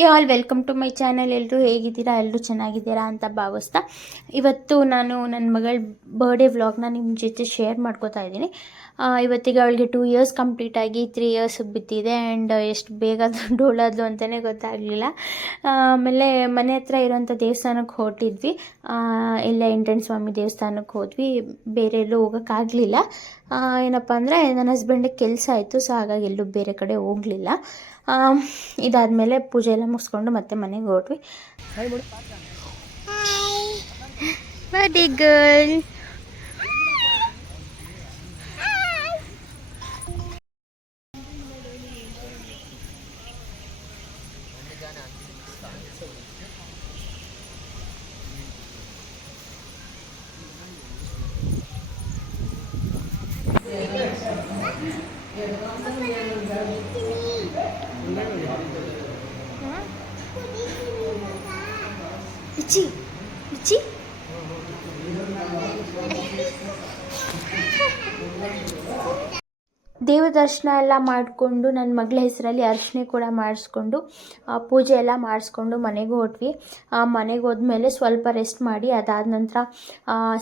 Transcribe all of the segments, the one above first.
Hi all welcome to my channel ಎಲ್ಲರೂ ಹೇಗಿದ್ದೀರಾ? ಎಲ್ಲರೂ ಚೆನ್ನಾಗಿದ್ದೀರಾ ಅಂತ ಭಾವಿಸ್ತಾ, ಇವತ್ತು ನಾನು ನನ್ನ ಮಗಳ ಬರ್ಡೇ ವ್ಲಾಗ್ನ ನಿಮ್ಮ ಜೊತೆ ಶೇರ್ ಮಾಡ್ಕೋತಾ ಇದ್ದೀನಿ. ಇವತ್ತಿಗೆ ಅವಳಿಗೆ ಟೂ ಇಯರ್ಸ್ ಕಂಪ್ಲೀಟ್ ಆಗಿ ತ್ರೀ ಇಯರ್ಸ್ ಬಿತ್ತಿದೆ ಆ್ಯಂಡ್ ಎಷ್ಟು ಬೇಗ ಡೋಳಾದ್ಲು ಅಂತಲೇ ಗೊತ್ತಾಗಲಿಲ್ಲ. ಆಮೇಲೆ ಮನೆ ಹತ್ರ ಇರೋಂಥ ದೇವಸ್ಥಾನಕ್ಕೆ ಹೊರಟಿದ್ವಿ. ಇಲ್ಲ ಇಂಡ್ರನ್ ಸ್ವಾಮಿ ದೇವಸ್ಥಾನಕ್ಕೆ ಹೋದ್ವಿ. ಬೇರೆ ಎಲ್ಲೂ ಹೋಗೋಕ್ಕಾಗಲಿಲ್ಲ. ಏನಪ್ಪ ಅಂದರೆ ನನ್ನ ಹಸ್ಬೆಂಡಿಗೆ ಕೆಲಸ ಆಯಿತು ಸೊ ಹಾಗಾಗಿ ಎಲ್ಲೂ ಬೇರೆ ಕಡೆ ಹೋಗಲಿಲ್ಲ. ಇದಾದಮೇಲೆ ಪೂಜೆ ಎಲ್ಲ ಮುಗಿಸ್ಕೊಂಡು ಮತ್ತೆ ಮನೆಗೆ ಹೊರಟ್ವಿ. ಬರ್ಡೇ ಗರ್ಲ್ 进 ದರ್ಶನ ಎಲ್ಲ ಮಾಡಿಕೊಂಡು ನನ್ನ ಮಗಳ ಹೆಸರಲ್ಲಿ ಅರ್ಚನೆ ಕೂಡ ಮಾಡಿಸ್ಕೊಂಡು ಪೂಜೆ ಎಲ್ಲ ಮಾಡಿಸ್ಕೊಂಡು ಮನೆಗೆ ಹೊಟ್ವಿ. ಮನೆಗೆ ಹೋದ್ಮೇಲೆ ಸ್ವಲ್ಪ ರೆಸ್ಟ್ ಮಾಡಿ ಅದಾದ ನಂತರ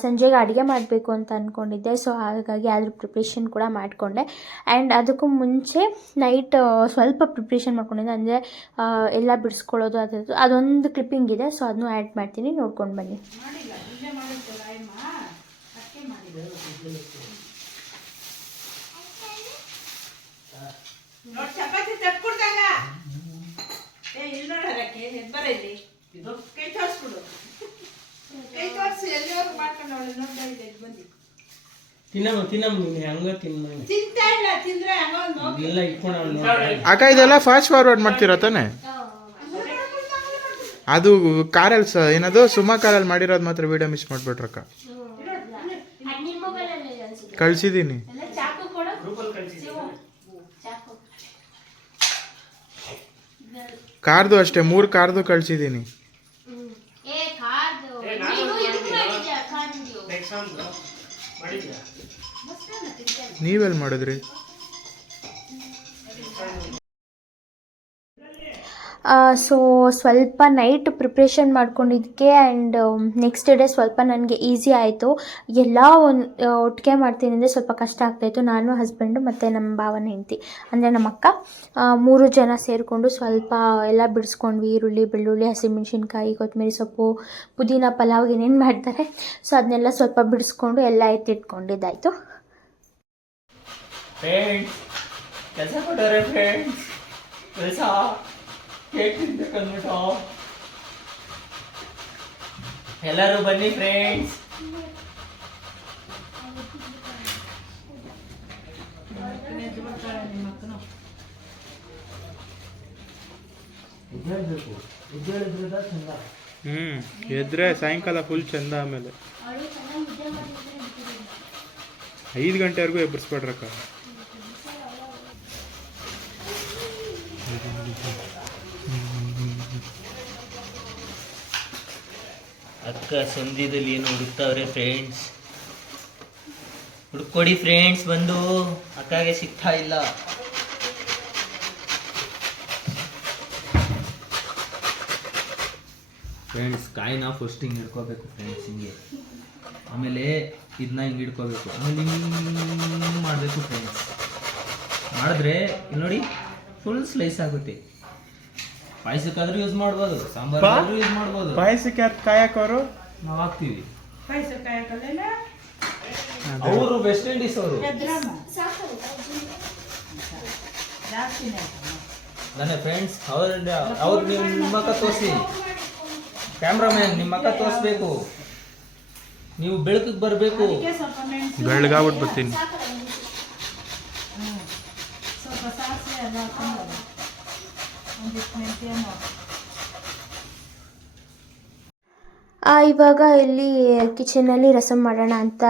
ಸಂಜೆಗೆ ಅಡುಗೆ ಮಾಡಬೇಕು ಅಂತ ಅಂದ್ಕೊಂಡಿದ್ದೆ ಸೊ ಹಾಗಾಗಿ ಅದ್ರ ಪ್ರಿಪ್ರೇಷನ್ ಕೂಡ ಮಾಡಿಕೊಂಡೆ. ಆ್ಯಂಡ್ ಅದಕ್ಕೂ ಮುಂಚೆ ನೈಟ್ ಸ್ವಲ್ಪ ಪ್ರಿಪ್ರೇಷನ್ ಮಾಡ್ಕೊಂಡಿದ್ದೆ. ಅಂದರೆ ಎಲ್ಲ ಬಿಡಿಸ್ಕೊಳ್ಳೋದು ಅದರದ್ದು ಅದೊಂದು ಕ್ಲಿಪ್ಪಿಂಗ್ ಇದೆ. ಸೊ ಅದನ್ನು ಆ್ಯಡ್ ಮಾಡ್ತೀನಿ. ನೋಡ್ಕೊಂಡು ಬನ್ನಿ. ನೋಡ್ ಚಪಾತಿ ತಟ್ಕೊಡ್ತಾಗ ಏ ಇಲ್ಲಿ ಎದ್ ಇಲ್ಲಿ ಕೈ ತೋರಿಸ್ಬಿಡು ಕೈ ತೋರಿಸಿ ಎಲ್ಲಿವರೆಗೂ ಮಾಡ್ಕೊಂಡು ಅವಳು ನೋಡ್ತಾ ಇದ್ದೆ ಇಲ್ಲಿ ಬಂದು ತಿನ್ನಮ್ಮ ತಿನ್ನಮ್ಮ ನೀನು ಹಂಗ ತಿನ್ನ ತಿಂತಾ ಇಲ್ಲ ತಿಂದ್ರೆ ಹಂಗ ಒಂದು ಹೋಗಿ ಇಲ್ಲ ಇಟ್ಕೊಂಡು ಅಕ್ಕ ಇದೆಲ್ಲ ಫಾಸ್ಟ್ ಫಾರ್ವರ್ಡ್ ಮಾಡ್ತೀರಾ ತಾನೆ ಅದು ಕಾರಲ್ಲಿ ಸ ಏನದು ಸುಮಾ ಕಾರಲ್ಲಿ ಮಾಡಿರೋದು ಮಾತ್ರ ವಿಡಿಯೋ ಮಿಸ್ ಮಾಡ್ಬಿಟ್ರಕ್ಕ ಕಳ್ಸಿದ್ದೀನಿ ಕಾರ್ದು ಅಷ್ಟೇ ಮೂರು ಕಾರ್ದು ಕಳ್ಸಿದ್ದೀನಿ ನೀವೆಲ್ಲಿ ಮಾಡಿದ್ರಿ? ಸೊ ಸ್ವಲ್ಪ ನೈಟ್ ಪ್ರಿಪ್ರೇಷನ್ ಮಾಡ್ಕೊಂಡಿದ್ದಕ್ಕೆ ಆ್ಯಂಡ್ ನೆಕ್ಸ್ಟ್ ಡೇ ಸ್ವಲ್ಪ ನನಗೆ ಈಸಿ ಆಯಿತು. ಎಲ್ಲ ಒಂದು ಒಟ್ಟಿಗೆ ಮಾಡ್ತೀನಿ ಅಂದರೆ ಸ್ವಲ್ಪ ಕಷ್ಟ ಆಗ್ತಾಯಿತ್ತು ನಾನು ಹಸ್ಬೆಂಡು ಮತ್ತು ನಮ್ಮ ಭಾವನ ಹೆಂಡತಿ, ಅಂದರೆ ನಮ್ಮ ಅಕ್ಕ ಮೂರು ಜನ ಸೇರಿಕೊಂಡು ಸ್ವಲ್ಪ ಎಲ್ಲ ಬಿಡಿಸ್ಕೊಂಡ್ವಿ. ಈರುಳ್ಳಿ, ಬೆಳ್ಳುಳ್ಳಿ, ಹಸಿಮೆಣ್ಸಿನ್ಕಾಯಿ, ಕೊತ್ತಂಬರಿ ಸೊಪ್ಪು, ಪುದೀನ, ಪಲಾವ್ ಏನೇನು ಮಾಡ್ತಾರೆ. ಸೊ ಅದನ್ನೆಲ್ಲ ಸ್ವಲ್ಪ ಬಿಡಿಸ್ಕೊಂಡು ಎಲ್ಲ ಎತ್ತಿಟ್ಕೊಂಡಿದ್ದಾಯಿತು. ಕೆಲಸ ಕೊಟ್ಟವ್ರೆ ಫ್ರೆಂಡ್ಸ್ ಕೆಲಸ. ಕೇಕ್ ತಿನ್ಬೇಕಂದ್ಬಿಟ್ಟು ಎಲ್ಲರೂ ಬನ್ನಿ ಫ್ರೆಂಡ್ಸ್ ಹ್ಮ್ ಎದ್ರೆ ಸಾಯಂಕಾಲ ಫುಲ್ ಚಂದ ಆಮೇಲೆ. ಐದು ಗಂಟೆವರೆಗೂ ಎಬ್ಬರಿಸ್ಬೇಡ್ರಕ್ಕ ಅಕ್ಕ ಸಂಧಿದಲ್ಲಿ ಏನು ಹುಡುಕ್ತಾವ್ರೆ ಫ್ರೆಂಡ್ಸ್ ಹುಡ್ಕೊಡಿ ಫ್ರೆಂಡ್ಸ್ ಬಂದು. ಅಕ್ಕಗೆ ಸಿಗ್ತಾ ಇಲ್ಲ. ಫ್ರೆಂಡ್ಸ್ ಕಾಯಿನ ಫಸ್ಟ್ ಹಿಂಗೆ ಹಿಡ್ಕೋಬೇಕು ಫ್ರೆಂಡ್ಸ್ ಹಿಂಗೆ. ಆಮೇಲೆ ಇದನ್ನ ಹಿಂಗೆ ಹಿಡ್ಕೋಬೇಕು. ಆಮೇಲೆ ಹಿಂಗೆ ಮಾಡಬೇಕು ಫ್ರೆಂಡ್ಸ್ ಮಾಡಿದ್ರೆ ನೋಡಿ ಫುಲ್ ಸ್ಲೈಸ್ ಆಗುತ್ತೆ. ಪಾಯಸಕ್ಕಾದ್ರೂ ಯೂಸ್ ಮಾಡ್ಬೋದು ಸಾಂಬಾರ್ ಯೂಸ್ ಮಾಡ್ಬೋದು. ಪಾಯಸಕ್ಕೆ ಅದು ಕಾಯಕವರು? ನಾವು ಹಾಕ್ತೀವಿ. ಕಾಯಕಲ್ಲ ಅವರು ವೆಸ್ಟ್ ಇಂಡೀಸ್ ಅವರು. ಜಾಸ್ತಿನೇ ನನ್ನ ಫ್ರೆಂಡ್ಸ್ ಅವ್ರ ಅವ್ರು ನೀವು ನಿಮ್ಮ ಅಕ್ಕ ತೋರಿಸಿ. ಕ್ಯಾಮ್ರಾಮ್ಯಾನ್ ನಿಮ್ಮ ಅಕ್ಕ ತೋರಿಸ್ಬೇಕು. ನೀವು ಬೆಳಕಿಗೆ ಬರಬೇಕು. ಅದಕ್ಕೆ ಸ್ವಲ್ಪ ಮೆಣಸು ಬೆಳಗಾಗ್ಬಿಟ್ಟು ಬರ್ತೀನಿ. ಸ್ವಲ್ಪ ಸಾಸಿವೆ ಎಲ್ಲ ಹಾಕೊಂಡು ಒಂದಿಷ್ಟು ಇವಾಗ ಇಲ್ಲಿ ಕಿಚನಲ್ಲಿ ರಸಮ್ ಮಾಡೋಣ ಅಂತ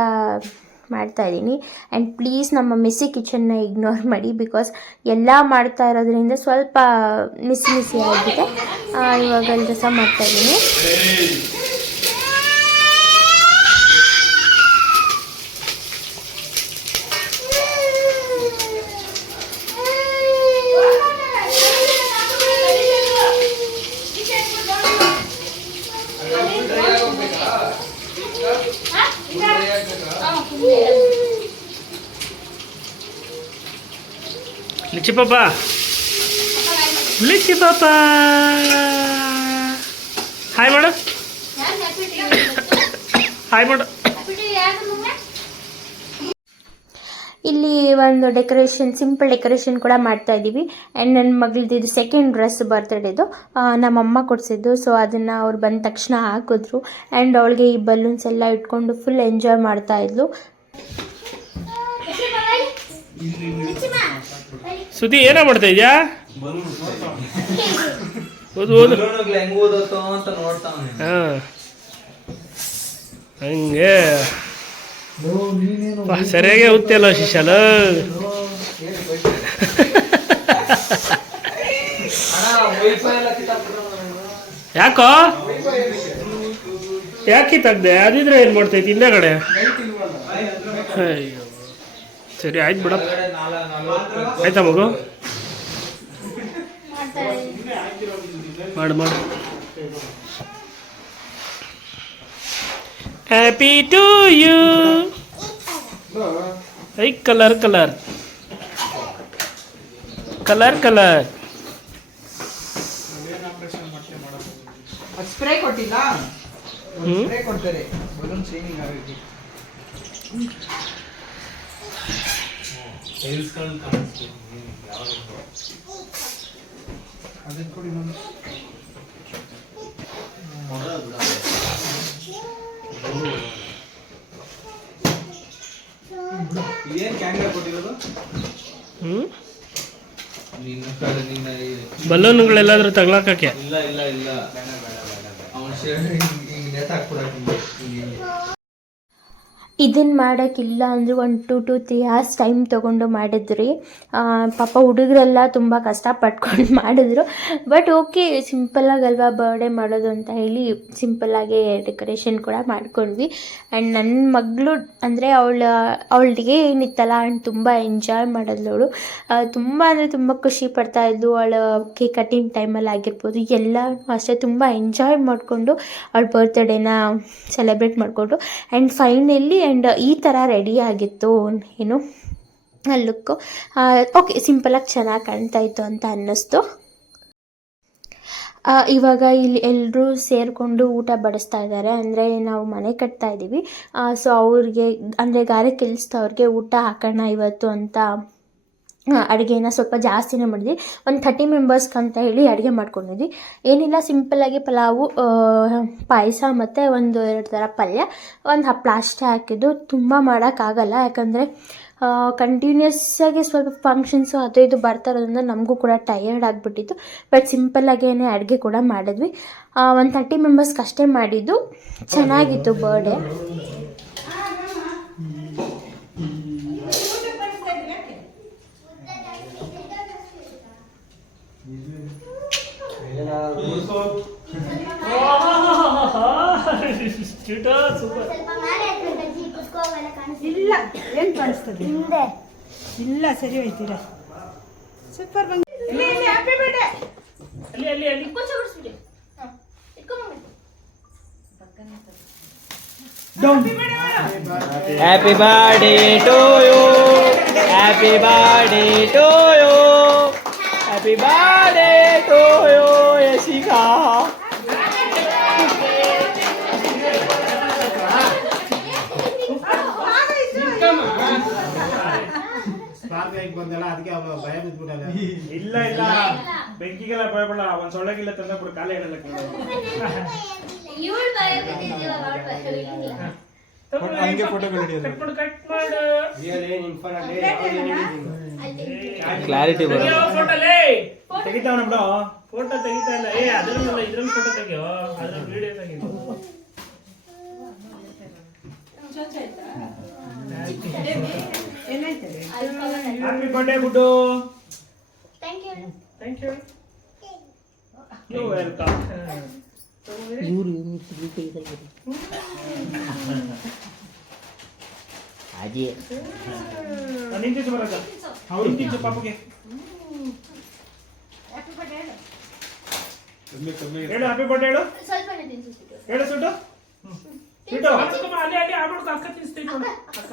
ಮಾಡ್ತಾ ಇದ್ದೀನಿ. ಆ್ಯಂಡ್ ಪ್ಲೀಸ್ ನಮ್ಮ ಮಿಸ್ಸಿ ಕಿಚನ್ನ ಇಗ್ನೋರ್ ಮಾಡಿ ಬಿಕಾಸ್ ಎಲ್ಲ ಮಾಡ್ತಾ ಇರೋದ್ರಿಂದ ಸ್ವಲ್ಪ ಮಿಸಿ ಮಿಸಿ ಆಗಿದೆ. ಇವಾಗ ಇಲ್ಲಿ ಮಾಡ್ತಾ ಲಿಚಿ ಪಾಪಾ. ಲಿಚಿ ಪಾಪಾ. ಹಾಯ್ ಮೇಡಮ್ ಹಾಯ್ ಮೇಡಮ್ ಇಲ್ಲಿ ಒಂದು ಡೆಕೋರೇಷನ್ ಸಿಂಪಲ್ ಡೆಕೋರೇಷನ್ ಕೂಡ ಮಾಡ್ತಾ ಇದ್ದೀವಿ. ಆ್ಯಂಡ್ ನನ್ನ ಮಗಳದ್ದು ಇದು ಸೆಕೆಂಡ್ ಡ್ರೆಸ್ ಬರ್ತಡೇದು ನಮ್ಮಮ್ಮ ಕೊಡಿಸಿದ್ದು. ಸೊ ಅದನ್ನು ಅವ್ರು ಬಂದ ತಕ್ಷಣ ಹಾಕಿದ್ರು. ಆ್ಯಂಡ್ ಅವಳಿಗೆ ಈ ಬಲೂನ್ಸ್ ಎಲ್ಲ ಇಟ್ಕೊಂಡು ಫುಲ್ ಎಂಜಾಯ್ ಮಾಡ್ತಾ ಇದ್ಲು. ಸುದ್ದಿ ಏನೋ ಮಾಡ್ತಾ ಇದೆಯಾ? ಹಂಗೆ ಓದು ಹೆಂಗ್. ಸರಿಯಾಗಿ ಓದ್ತಿಯಲ್ಲ ಶಿಶಾಲ ಯಾಕೋ? ಯಾಕೆ ತೆಗ್ದೆ ಅದಿದ್ರೆ ಏನು ಮಾಡ್ತೈತಿ ಹಿಂದೆಗಡೆ ಅಯ್ಯೋ, ಸರಿ, ಆಯ್ತು ಬಿಡಪ್ಪ ಆಯ್ತಾ ಮಗು? ಮಾಡು ಮಾಡು. Happy to you I colour colour colour colour spray ಕೊಟ್ಟಿಲ್ಲ? ಸ್ಪ್ರೇ ಕೊಡ್ತಾರೆ. ಬಲೂನ್ ಶೈನಿಂಗ್ ಆಗೋಕ್ಕೆ ಅದನ್ನ ಕೊಡಿ ನಾನು. ಬಲೂನ್ಗಳೆಲ್ಲಾದ್ರೂ ತಗ್ಲಾಕಕ್ಕೆ. ಇಲ್ಲ ಇಲ್ಲ ಇಲ್ಲ. ಅವನ ಹಿಂಗ್ ನೇತಾಕ್ಬಿಡಕ್ಕೆ ಇದನ್ನು ಮಾಡೋಕ್ಕಿಲ್ಲ ಅಂದರೆ one two two three hours time ತೊಗೊಂಡು ಮಾಡಿದ್ರಿ. ಪಾಪ ಹುಡುಗರೆಲ್ಲ ತುಂಬ ಕಷ್ಟಪಟ್ಕೊಂಡು ಮಾಡಿದ್ರು. ಬಟ್ ಓಕೆ ಸಿಂಪಲ್ಲಾಗಲ್ವಾ ಬರ್ಡೇ ಮಾಡೋದು ಅಂತ ಹೇಳಿ ಸಿಂಪಲ್ಲಾಗೇ ಡೆಕೋರೇಷನ್ ಕೂಡ ಮಾಡ್ಕೊಂಡ್ವಿ. ಆ್ಯಂಡ್ ನನ್ನ ಮಗಳು ಅಂದರೆ ಅವಳ, ಅವಳಿಗೆ ಏನಿತ್ತಲ್ಲ ಆ್ಯಂಡ್ ತುಂಬ ಎಂಜಾಯ್ ಮಾಡಿದ್ಲು ಅವಳು. ತುಂಬ ಅಂದರೆ ತುಂಬ ಖುಷಿ ಪಡ್ತಾ ಇದ್ಲು. ಅವಳ ಕೇಕ್ ಕಟ್ಟಿಂಗ್ ಟೈಮಲ್ಲಿ ಆಗಿರ್ಬೋದು ಎಲ್ಲ ಅಷ್ಟೇ ತುಂಬ ಎಂಜಾಯ್ ಮಾಡಿಕೊಂಡು ಅವಳ ಬರ್ತ್ಡೇನ ಸೆಲೆಬ್ರೇಟ್ ಮಾಡಿಕೊಂಡು. ಆ್ಯಂಡ್ ಫೈನಲಿ ಆ್ಯಂಡ್ ಈ ಥರ ರೆಡಿ ಆಗಿತ್ತು ಏನು? ಲುಕ್ಕು ಓಕೆ ಸಿಂಪಲಾಗಿ ಚೆನ್ನಾಗಿ ಕಾಣ್ತಾ ಇತ್ತು ಅಂತ ಅನ್ನಿಸ್ತು. ಇವಾಗ ಇಲ್ಲಿ ಎಲ್ಲರೂ ಸೇರಿಕೊಂಡು ಊಟ ಬಡಿಸ್ತಾ ಇದ್ದಾರೆ ಅಂದರೆ ನಾವು ಮನೆ ಕಟ್ತಾ ಇದ್ದೀವಿ ಸೊ ಅವ್ರಿಗೆ, ಅಂದರೆ ಗಾರೆ ಕೆಲಸದವ್ರಿಗೆ ಊಟ ಹಾಕೋಣ ಇವತ್ತು ಅಂತ ಅಡುಗೆನ ಸ್ವಲ್ಪ ಜಾಸ್ತಿನೇ ಮಾಡಿದ್ವಿ. ಒಂದು ಥರ್ಟಿ ಮೆಂಬರ್ಸ್ಗೆ ಅಂತ ಹೇಳಿ ಅಡುಗೆ ಮಾಡ್ಕೊಂಡಿದ್ವಿ ಏನಿಲ್ಲ ಸಿಂಪಲ್ಲಾಗಿ ಪಲಾವು ಪಾಯಸ ಮತ್ತು ಒಂದು ಎರಡು ಥರ ಪಲ್ಯ, ಒಂದು ಹಪ್ಪಳ ಅಷ್ಟೇ ಹಾಕಿದ್ದು. ತುಂಬ ಮಾಡೋಕ್ಕಾಗಲ್ಲ ಯಾಕಂದರೆ ಕಂಟಿನ್ಯೂಸ್ ಆಗಿ ಸ್ವಲ್ಪ ಫಂಕ್ಷನ್ಸು ಅದು ಇದು ಬರ್ತಾ ಇರೋದ್ರಿಂದ ನಮಗೂ ಕೂಡ ಟಯರ್ಡ್ ಆಗಿಬಿಟ್ಟಿತ್ತು. ಬಟ್ ಸಿಂಪಲ್ಲಾಗೇ ಅಡುಗೆ ಕೂಡ ಮಾಡಿದ್ವಿ. ಒಂದು ಥರ್ಟಿ ಮೆಂಬರ್ಸ್ಗೆ ಅಷ್ಟೇ ಮಾಡಿದ್ದು. ಚೆನ್ನಾಗಿತ್ತು ಬರ್ಡೇ ಸೂಪರ್ ಇಲ್ಲ ಏನ್ ಕಾಣಿಸ್ತದೆ ಇಲ್ಲ ಸರಿ ಹೋಯ್ತೀರ ಸೂಪರ್ ಬಂದು ಇಲ್ಲಿ ಇಲ್ಲಿ ಹ್ಯಾಪಿ ಬರ್ಡೇ ಅಲ್ಲಿ ಅಲ್ಲಿ ಅಲ್ಲಿ happy birthday to you happy birthday to you happy birthday to you Yashika ಅವಳು ಭಯ ಬಿದ್ಬಿಡಲ್ಲ. ಇಲ್ಲ ಇಲ್ಲ. ಬೆಂಕಿಗೆಲ್ಲ ಭಯಪಡ ಒಂದ್ ಸೊಳ್ಳೆಗಿಲ್ಲ ತಂದ ಬಿಡು ಕಾಲೇ ಇಡಲ್ಲ ಹಂಗೆ ಫೋಟೋಗಳು ಹಿಡಿಯೋದು. ಕಟ್ ಮಾಡು. ಕ್ಲಾರಿಟಿ ಬರಲ್ಲ. ಫೋಟೋ ಲೇ ತೆಗಿತಾವನ ಬಿಡು. ಫೋಟೋ ತೆಗಿತಾ ಇಲ್ಲ. ಏ ಅದ್ರಲ್ಲ ಇದ್ರಲ್ಲಿ ಫೋಟೋ ತೆಗಿಯೋ? ಅದ್ರ ವಿಡಿಯೋ ತೆಗಿಯೋ? ಏನಾಯ್ತದೆ ಹ್ಯಾಪಿ ಬರ್ಡೇ ಗುಡ್ಡು ಥ್ಯಾಂಕ್ ಯು ಯು ವೆಲ್ಕಮ್ ನಿಂತಿದ್ದು ಬರೋದ ನಿಂತಿದ್ದು ಪಾಪಗೆ. ಹೇಳು ಹ್ಯಾಪಿ ಬರ್ಡೇ ಹೇಳು. ಹೇಳು ಸುಟ್ಟು. ಸುಟ್ಟು. ಅಲ್ಲಿ ಅಲ್ಲಿ ಆಗ್ಬಿಡ್ತು ಅಕ್ಕ ತಿನ್ಸ್ತೀನಿ ನೋಡು ಅಕ್ಕ.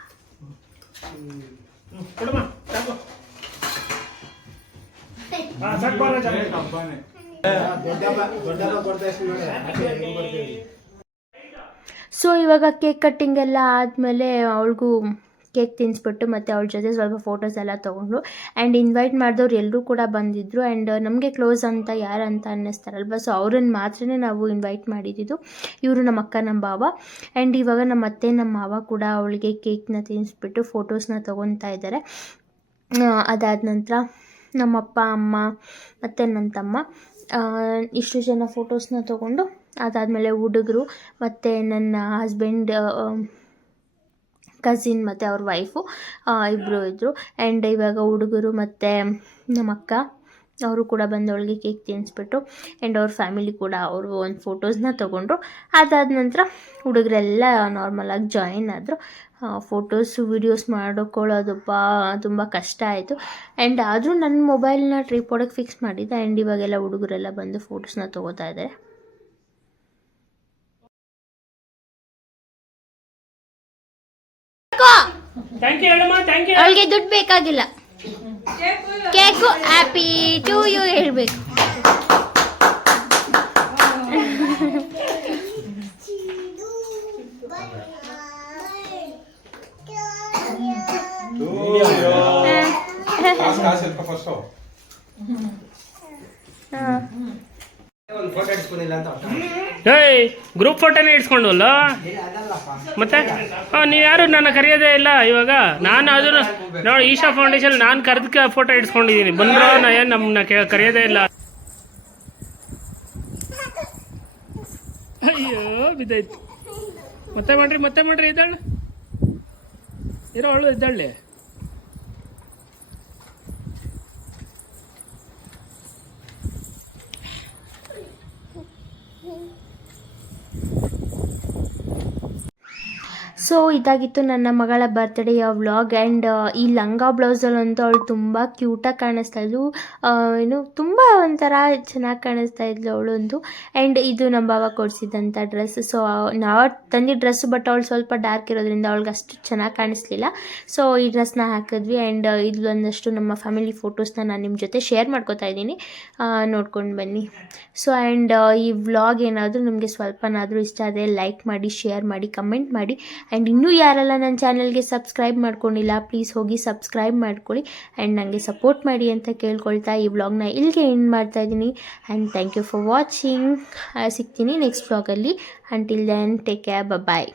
ಸೊ ಇವಾಗ ಕೇಕ್ ಕಟ್ಟಿಂಗ್ ಎಲ್ಲ ಆದಮೇಲೆ ಅವಳಿಗೂ ಕೇಕ್ ತಿನ್ನಿಸ್ಬಿಟ್ಟು ಮತ್ತು ಅವ್ಳ ಜೊತೆ ಸ್ವಲ್ಪ ಫೋಟೋಸ್ ಎಲ್ಲ ತೊಗೊಂಡ್ರು ಆ್ಯಂಡ್ ಇನ್ವೈಟ್ ಮಾಡಿದವ್ರು ಎಲ್ಲರೂ ಕೂಡ ಬಂದಿದ್ದರು ಆ್ಯಂಡ್ ನಮಗೆ ಕ್ಲೋಸ್ ಅಂತ ಯಾರು ಅಂತ ಅನ್ನಿಸ್ತಾರಲ್ವ? ಸೊ ಅವ್ರನ್ನ ಮಾತ್ರನೇ ನಾವು ಇನ್ವೈಟ್ ಮಾಡಿದ್ದು ಇವರು ನಮ್ಮ ಅಕ್ಕ, ನಮ್ಮ ಬಾವ. ಆ್ಯಂಡ್ ಇವಾಗ ನಮ್ಮ ಅತ್ತೆ, ನಮ್ಮ ಮಾವ ಕೂಡ ಅವಳಿಗೆ ಕೇಕ್ನ ತಿನ್ನಿಸ್ಬಿಟ್ಟು ಫೋಟೋಸ್ನ ತೊಗೊತಾ ಇದ್ದಾರೆ ಅದಾದ ನಂತರ ನಮ್ಮಪ್ಪ ಅಮ್ಮ ಮತ್ತು ನನ್ನ ತಮ್ಮ ಇಷ್ಟು ಜನ ಫೋಟೋಸ್ನ ತೊಗೊಂಡು ಅದಾದಮೇಲೆ ಹುಡುಗರು ಮತ್ತು ನನ್ನ ಹಸ್ಬೆಂಡ್ ಕಸಿನ್ ಮತ್ತು ಅವ್ರ ವೈಫು ಇಬ್ಬರು ಇದ್ದರು ಆ್ಯಂಡ್ ಇವಾಗ ಹುಡುಗರು ಮತ್ತು ನಮ್ಮ ಅಕ್ಕ ಅವರು ಕೂಡ ಬಂದು ಅವಳಿಗೆ ಕೇಕ್ ತಿನ್ನಿಸ್ಬಿಟ್ಟು ಆ್ಯಂಡ್ ಅವ್ರ ಫ್ಯಾಮಿಲಿ ಕೂಡ ಅವರು ಒಂದು ಫೋಟೋಸ್ನ ತೊಗೊಂಡ್ರು. ಅದಾದ ನಂತರ ಹುಡುಗರೆಲ್ಲ ನಾರ್ಮಲಾಗಿ ಜಾಯಿನ್ ಆದರು. ಫೋಟೋಸ್ ವೀಡಿಯೋಸ್ ಮಾಡ್ಕೊಳ್ಳೋದು ಬಾ ತುಂಬ ಕಷ್ಟ ಆಯಿತು. ಆ್ಯಂಡ್ ಆದರೂ ನನ್ನ ಮೊಬೈಲ್ನ ಟ್ರಿಪೋಡಿಗೆ ಫಿಕ್ಸ್ ಮಾಡಿದ್ದೆ. ಆ್ಯಂಡ್ ಇವಾಗೆಲ್ಲ ಹುಡುಗರೆಲ್ಲ ಬಂದು ಫೋಟೋಸ್ನ ತೊಗೋತಾ ಇದ್ದಾರೆ ಥ್ಯಾಂಕ್ ಯು ಹೇಳಮ್ಮ ಥ್ಯಾಂಕ್ ಯು ಅವಳಿಗೆ ದುಡ್ಡು ಬೇಕಾಗಿಲ್ಲ. Cake cake happy to you ಹೇಳ್ಬೇಕು ಏಯ್ ಗ್ರೂಪ್ ಫೋಟೋನೇ ಇಡ್ಸ್ಕೊಂಡ್ವಲ್ಲ ಮತ್ತೆ? ನೀವು ಯಾರು ನನ್ನ ಕರೆಯೋದೇ ಇಲ್ಲ ಇವಾಗ? ನಾನು ಅದನ್ನು ನೋಡಿ ಈಶಾ ಫೌಂಡೇಶನ್ ನಾನು ಕರೆದಕ್ಕೆ ಫೋಟೋ ಇಡ್ಸ್ಕೊಂಡಿದ್ದೀನಿ ಬಂದ್ರ ನಾ ಏನು ನಮ್ಮನ್ನ ಕರೆಯೋದೇ ಇಲ್ಲ. ಅಯ್ಯೋ ಬಿದ್ದಾಯ್ತು. ಮತ್ತೆ ಮಾಡ್ರಿ ಮತ್ತೆ ಮಾಡ್ರಿ ಇದ್ದಾಳೆ. ಇರೋ ಅವಳು ಇದ್ದಾಳೆ. ಸೊ ಇದಾಗಿತ್ತು ನನ್ನ ಮಗಳ ಬರ್ತ್ಡೇಯ ವ್ಲಾಗ್ ಆ್ಯಂಡ್ ಈ ಲಂಗ ಬ್ಲೌಸಲ್ಲಂತೂ ಅವಳು ತುಂಬ ಕ್ಯೂಟಾಗಿ ಕಾಣಿಸ್ತಾ ಇದ್ಲು. ಏನು, ತುಂಬ ಒಂಥರ ಚೆನ್ನಾಗಿ ಕಾಣಿಸ್ತಾ ಇದ್ಲು ಅವಳೊಂದು ಆ್ಯಂಡ್ ಇದು ನಮ್ಮ ಬಾವ ಕೊಡಿಸಿದಂಥ ಡ್ರೆಸ್ ಸೊ ನಾವು ತಂದಿ ಡ್ರೆಸ್ ಬಟ್ ಅವಳು ಸ್ವಲ್ಪ ಡಾರ್ಕ್ ಇರೋದ್ರಿಂದ ಅವಳಿಗೆ ಅಷ್ಟು ಚೆನ್ನಾಗಿ ಕಾಣಿಸ್ಲಿಲ್ಲ. ಸೊ ಈ ಡ್ರೆಸ್ನ ಹಾಕಿದ್ವಿ ಆ್ಯಂಡ್ ಇಲ್ಲೊಂದಷ್ಟು ನಮ್ಮ ಫ್ಯಾಮಿಲಿ ಫೋಟೋಸ್ನ ನಾನು ನಿಮ್ಮ ಜೊತೆ ಶೇರ್ ಮಾಡ್ಕೋತಾ ಇದ್ದೀನಿ. ನೋಡ್ಕೊಂಡು ಬನ್ನಿ. ಸೊ ಆ್ಯಂಡ್ ಈ ವ್ಲಾಗ್ ಏನಾದರೂ ನಿಮಗೆ ಸ್ವಲ್ಪನಾದರೂ ಇಷ್ಟ ಆದರೆ ಲೈಕ್ ಮಾಡಿ ಶೇರ್ ಮಾಡಿ ಕಮೆಂಟ್ ಮಾಡಿ. ಆ್ಯಂಡ್ ಇನ್ನೂ ಯಾರೆಲ್ಲ ನನ್ನ ಚಾನಲ್ಗೆ ಸಬ್ಸ್ಕ್ರೈಬ್ ಮಾಡ್ಕೊಂಡಿಲ್ಲ ಪ್ಲೀಸ್ ಹೋಗಿ ಸಬ್ಸ್ಕ್ರೈಬ್ ಮಾಡ್ಕೊಳ್ಳಿ. ಆ್ಯಂಡ್ ನನಗೆ ಸಪೋರ್ಟ್ ಮಾಡಿ ಅಂತ ಕೇಳ್ಕೊಳ್ತಾ ಈ ವ್ಲಾಗ್ನ ಇಲ್ಲಿಗೆ ಎಂಡ್ ಮಾಡ್ತಾ ಇದ್ದೀನಿ. And thank you for watching ಸಿಗ್ತೀನಿ ನೆಕ್ಸ್ಟ್ ವ್ಲಾಗಲ್ಲಿ until then take care bye